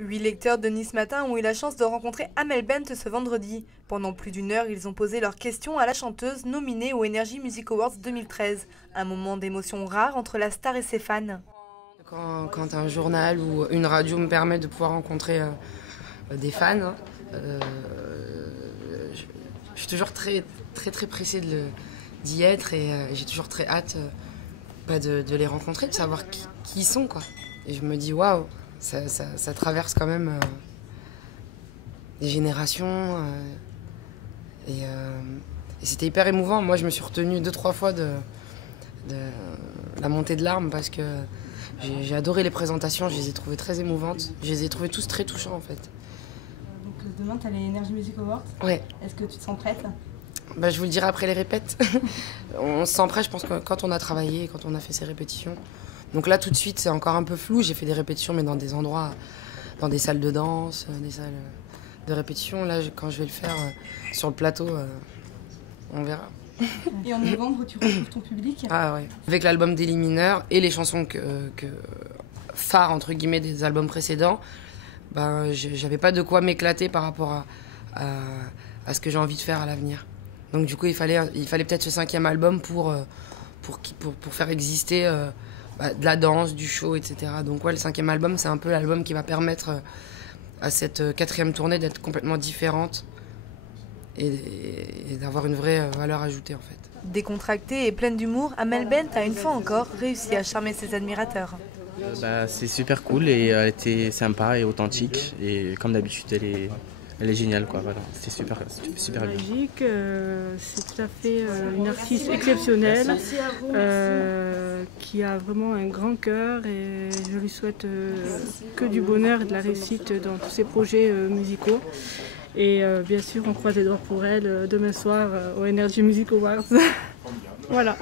8 lecteurs de Nice Matin ont eu la chance de rencontrer Amel Bent ce vendredi. Pendant plus d'une heure, ils ont posé leurs questions à la chanteuse nominée aux Energy Music Awards 2013. Un moment d'émotion rare entre la star et ses fans. Quand un journal ou une radio me permet de pouvoir rencontrer des fans, je suis toujours très pressée d'y être et j'ai toujours très hâte de les rencontrer, de savoir qui ils sont, quoi. Et je me dis waouh, ça traverse quand même des générations et c'était hyper émouvant. Moi, je me suis retenue 2-3 fois de la montée de larmes parce que j'ai adoré les présentations, je les ai trouvées très émouvantes. Je les ai trouvées tous très touchants en fait. Donc demain, tu as les Energy Music Awards. Ouais. Est-ce que tu te sens prête ? Je vous le dirai après les répètes. On se sent prêt, je pense, quand on a travaillé, quand on a fait ces répétitions. Donc là, tout de suite, c'est encore un peu flou. J'ai fait des répétitions, mais dans des endroits, dans des salles de danse, des salles de répétition. Là, quand je vais le faire sur le plateau, on verra. Et en novembre, tu retrouves ton public ? Ah ouais. Avec l'album Daily Mineur et les chansons phares, entre guillemets, des albums précédents, j'avais pas de quoi m'éclater par rapport à ce que j'ai envie de faire à l'avenir. Donc du coup, il fallait peut-être ce 5e album pour faire exister de la danse, du show, etc. Donc ouais, le 5e album, c'est un peu l'album qui va permettre à cette 4e tournée d'être complètement différente et d'avoir une vraie valeur ajoutée en fait. Décontractée et pleine d'humour, Amel Bent a une fois encore réussi à charmer ses admirateurs. C'est super cool et elle était sympa et authentique et comme d'habitude elle est géniale quoi. Voilà, c'était super bien. Magique, c'est tout à fait une artiste exceptionnelle qui a vraiment un grand cœur et je lui souhaite que du bonheur et de la réussite dans tous ses projets musicaux. Et bien sûr, on croise les doigts pour elle demain soir au Energy Music Awards. Voilà.